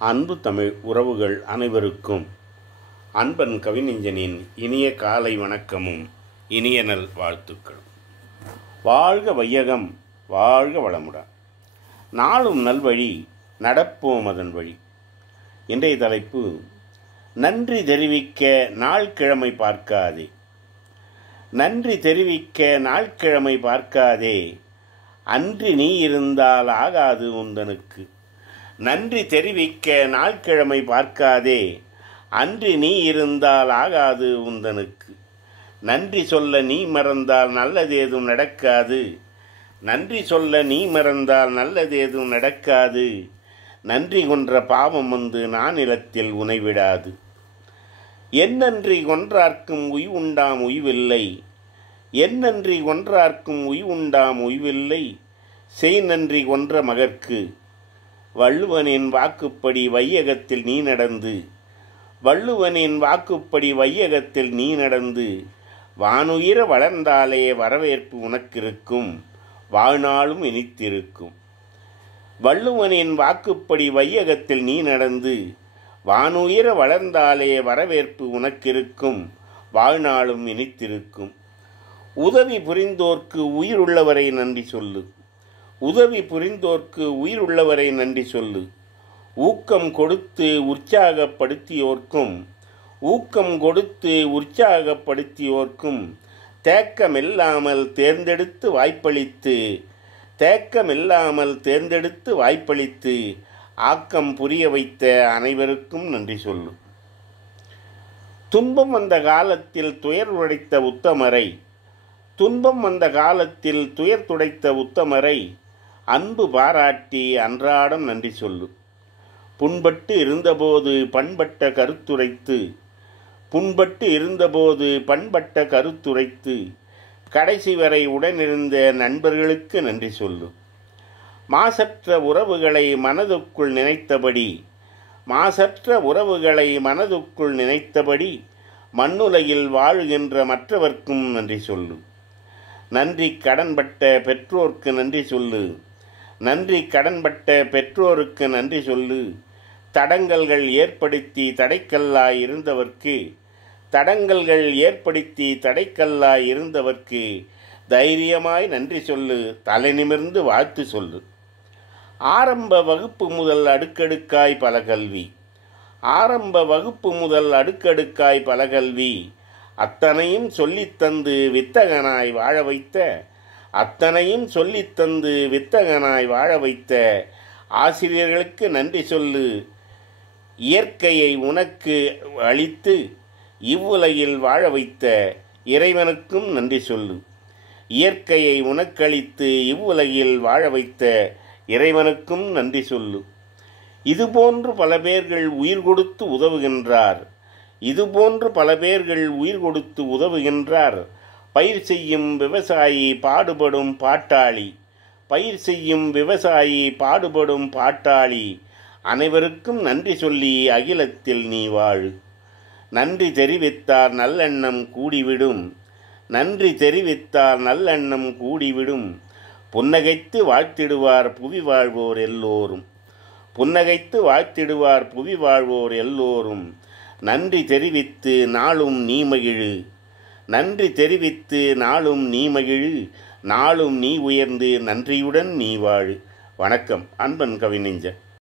அன்பு தமிழ் உறவுகள் அனைவருக்கும் அன்பன் கவிஞனின் இனிய காலை வணக்கமும் இனிய நல் வாழ்த்துக்களும். வாழ்க வையகம், வாழ்க வளமுடன். நாளும் நல்வழி, நடப்போம் அதன் வழி. இன்றைய தலைப்பு, நன்றி தெரிவிக்க நாள் கிழமை பார்க்காதே. நன்றி தெரிவிக்க நாள் கிழமை பார்க்காதே, அன்றி நீ இருந்தால் ஆகாது உந்தனுக்கு. நன்றி தெரிவிக்க நாள்கிழமை பார்க்காதே, அன்றி நீ இருந்தால் ஆகாது உந்தனுக்கு. நன்றி சொல்ல நீ மறந்தால் நல்லதேதும் நடக்காது. நன்றி சொல்ல நீ மறந்தால் நல்லதேதும் நடக்காது. நன்றி கொன்ற பாவம் வந்து நானிலத்தில் உனைவிடாது. என்னன்றி கொன்றார்க்கும் உய்வுண்டாம் உய்வில்லை. என்னன்றி கொன்றார்க்கும் உய்வுண்டாம் உய்வில்லை. செய் நன்றி கொன்ற மகற்கு. வள்ளுவனின் வாக்குப்படி வையகத்தில் நீ நடந்து, வள்ளுவனின் வாக்குப்படி வையகத்தில் நீ நடந்து, வானுயிர வளர்ந்தாலே வரவேற்பு உனக்கிருக்கும், வாழ்நாளும் இனித்திருக்கும். வள்ளுவனின் வாக்குப்படி வையகத்தில் நீ நடந்து, வானுயிர வளர்ந்தாலே வரவேற்பு உனக்கிருக்கும், வாழ்நாளும் இனித்திருக்கும். உதவி புரிந்தோர்க்கு உயிருள்ளவரை நன்றி சொல்லு. உதவி புரிந்தோர்க்கு உயிருள்ளவரை நன்றி சொல்லு. ஊக்கம் கொடுத்து உற்சாகப்படுத்தியோர்க்கும், ஊக்கம் கொடுத்து உற்சாகப்படுத்தியோர்க்கும் தேக்கமில்லாமல் தேர்ந்தெடுத்து வாய்ப்பளித்து, தேக்கமில்லாமல் தேர்ந்தெடுத்து வாய்ப்பளித்து ஆக்கம் புரிய வைத்த அனைவருக்கும் நன்றி சொல்லு. துன்பம் வந்த காலத்தில் துயர் உடைத்த உத்தமரை, துன்பம் வந்த காலத்தில் துயர் துடைத்த உத்தமரை அன்பு பாராட்டி அன்றாடம் நன்றி சொல்லு. புண்பட்டு இருந்தபோது பண்பட்ட கருத்துரைத்து, புண்பட்டு இருந்தபோது பண்பட்ட கருத்துரைத்து கடைசி வரை உடனிருந்த நண்பர்களுக்கு நன்றி சொல்லு. மாசற்ற உறவுகளை மனதுக்குள் நினைத்தபடி, மாசற்ற உறவுகளை மனதுக்குள் நினைத்தபடி மண்ணுலகில் வாழுகின்ற மற்றவர்க்கும் நன்றி சொல்லு. நன்றி கடன்பட்ட பெற்றோர்க்கு நன்றி சொல்லு. நன்றி கடன்பட்ட பெற்றோருக்கு நன்றி சொல்லு. தடங்கல்கள் ஏற்படுத்தி தடைக்கல்லாய் இருந்தவர்க்கு, தடங்கல்கள் ஏற்படுத்தி தடைக்கல்லாய் இருந்தவர்க்கு தைரியமாய் நன்றி சொல்லு. தலை நிமிர்ந்து வாழ்த்து சொல்லு. ஆரம்ப வகுப்பு முதல் அடுக்கடுக்காய் பல கல்வி, ஆரம்ப வகுப்பு முதல் அடுக்கடுக்காய் பல கல்வி, அத்தனையும் சொல்லித்தந்து வித்தகனாய் வாழ வைத்த, அத்தனையும் சொல்லித்தந்து வித்தகனாய் வாழ வைத்த ஆசிரியர்களுக்கு நன்றி சொல்லு. இயற்கையை உனக்கு அளித்து இவ்வுலகில் வாழ வைத்த இறைவனுக்கும் நன்றி சொல்லு. இயற்கையை உனக்களித்து இவ்வுலகில் வாழ வைத்த இறைவனுக்கும் நன்றி சொல்லு. இதுபோன்று பல பேர்கள் உயிர் கொடுத்து உதவுகின்றார். இதுபோன்று பல பேர்கள் உயிர் கொடுத்து உதவுகின்றார். பயிர் செய்யும் விவசாயி பாடுபடும் பாட்டாளி, பயிர் செய்யும் விவசாயி பாடுபடும் பாட்டாளி அனைவருக்கும் நன்றி சொல்லி அகிலத்தில் நீ வாழு. நன்றி தெரிவித்தார் நல்லெண்ணம் கூடிவிடும். நன்றி தெரிவித்தார் நல்லெண்ணம் கூடிவிடும். புன்னகைத்து வாழ்த்திடுவார் புவி வாழ்வோர் எல்லோரும். புன்னகைத்து வாழ்த்திடுவார் புவி வாழ்வோர் எல்லோரும். நன்றி தெரிவித்து நாளும் நீ மகிழு. நன்றி தெரிவித்து நாளும் நீ மகிழு. நாளும் நீ உயர்ந்து நன்றியுடன் நீ வாழு. வணக்கம். அன்பன் கவிஞன்.